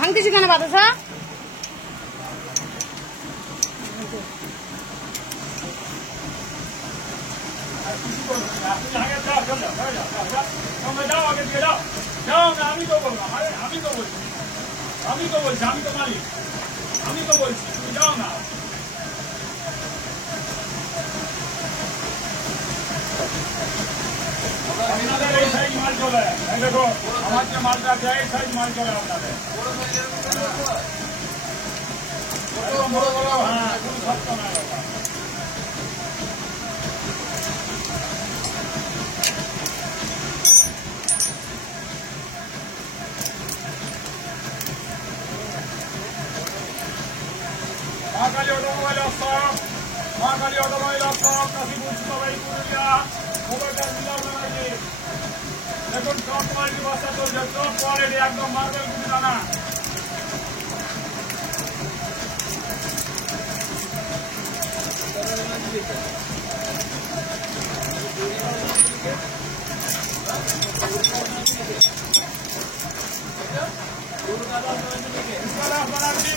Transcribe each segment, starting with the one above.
ভাঙতেছি কেন বাতাসা? আমি তো বলছি আমি তো মালিক, আমি তো বলছি তুমি যাও না। আপনাদের এই সাইজ মাল চলে, দেখো আমার যে মালটা আছে এই সাইজ মাল চলে আপনাদের। হ্যাঁ কোনো শক্ত না। মহাকালী অটোমোবাইল অফসার, মহাকালী অটোমোবাইল অফসার, কাশীপুর সবাই পুরুলিয়া, মোবাইলটা মিলাও নাকি? দেখুন টপ কোয়ালিটি বস্তা চলছে, টপ কোয়ালিটি একদম মার্বেল গুটি দানা।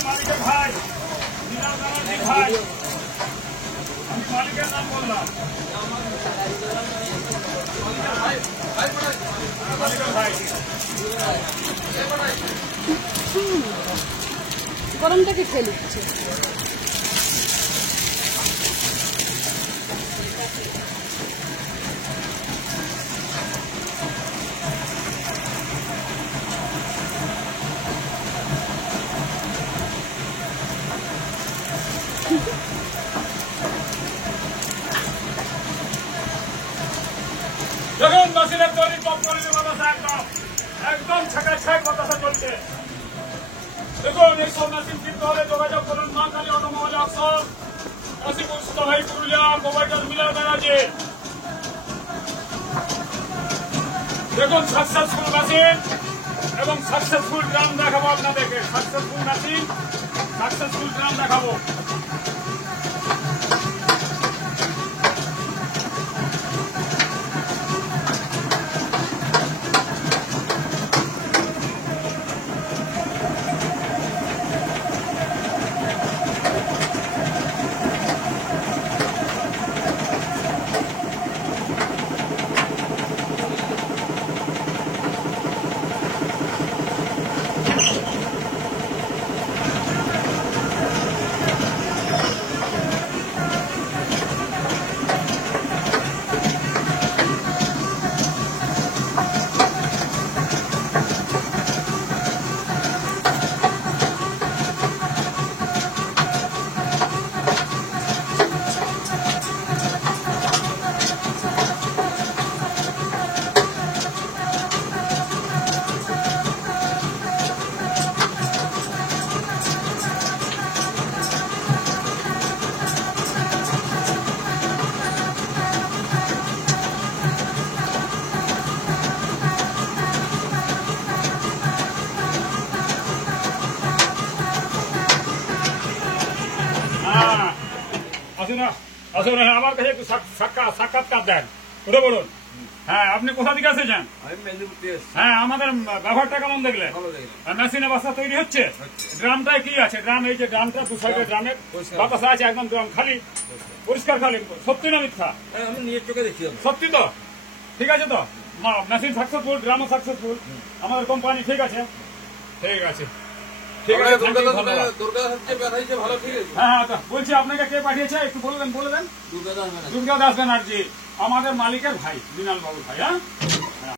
মালিকের ভাই, নীলাল ব্যানার্জি ভাই, আমি মালিকের নাম বললাম। মালিকের ভাই গরমটাকে খেয়ে নিচ্ছে। দেখুন মেশিনের তৈরি টপ কোয়ালিটির বাতাসা একদম একদম ছাকাছাক বাতাসা চলছে। দেখুন এইসব মেশিন কিনতে হলে যোগাযোগ করুন মহাকালী অটোমোবাইল অফসার, কাশীপুর সবাই পুরুলিয়া, মোবাইলটা মিলাল ব্যানার্জি। দেখুন সাকসেসফুল মেশিন এবং সাকসেসফুল ড্রাম দেখাবো আপনাদেরকে। সাকসেসফুল মেশিন, সাকসেসফুল ড্রাম দেখাবো। আসুন আমার কাছে একটু সাক্ষাৎকার দেন, উঠে বলুন। হ্যাঁ আপনি কোথা থেকে এসেছেন? হ্যাঁ আমাদের ব্যবহারটা কেমন দেখলেন? মেশিনে বাসা তৈরি হচ্ছে, ড্রামটায় কি আছে? ড্রাম এই যে ড্রামটা দু সাইডে ড্রামের বাতাসা আছে, একদম ড্রাম খালি পরিষ্কার খালি। সত্যি না মিথ্যা? আমি নিজের চোখে দেখছি। সত্যি তো? ঠিক আছে তো? মেশিন সাকসেসফুল, ড্রামও সাকসেসফুল, আমাদের কোম্পানি ঠিক আছে। ঠিক আছে ঠিক আছে, হ্যাঁ বলছি আপনাকে কে পাঠিয়েছে একটু বলে দেন। দুর্গা দাস ব্যানার্জি আমাদের মালিকের ভাই, মৃণাল বাবুর ভাই। হ্যাঁ